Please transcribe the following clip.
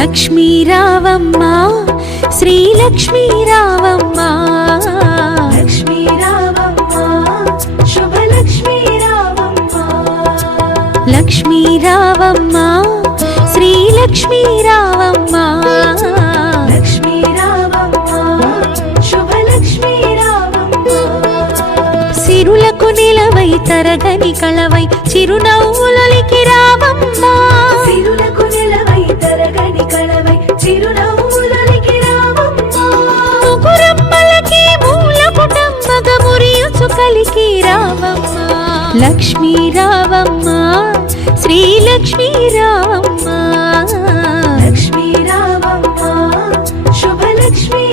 లక్ష్మీ రావమ్మ శ్రీ లక్ష్మీ రావమ్మ లక్ష్మీ రావమ్మ శుభ లక్ష్మీ రావమ్మ లక్ష్మీ రావమ్మ శ్రీ లక్ష్మీ రావమ్మ లక్ష్మీ రావమ్మ శుభ లక్ష్మీ రావమ్మ సిరులకు నిలవై తరగని కళవై చిరునవ్వులకి రావమ్మ సిరులకు నిలవై తరగని కళవై చిరునవ్వులకి రావమ్మ ముగురమ్మలకి మూల పుటమ్మగ మురియుచు కలికి రావమ్మ లక్ష్మీ రావమ్మ శ్రీ లక్ష్మీ రావమ్మ లక్ష్మీ రావమ్మ శుభ లక్ష్మీ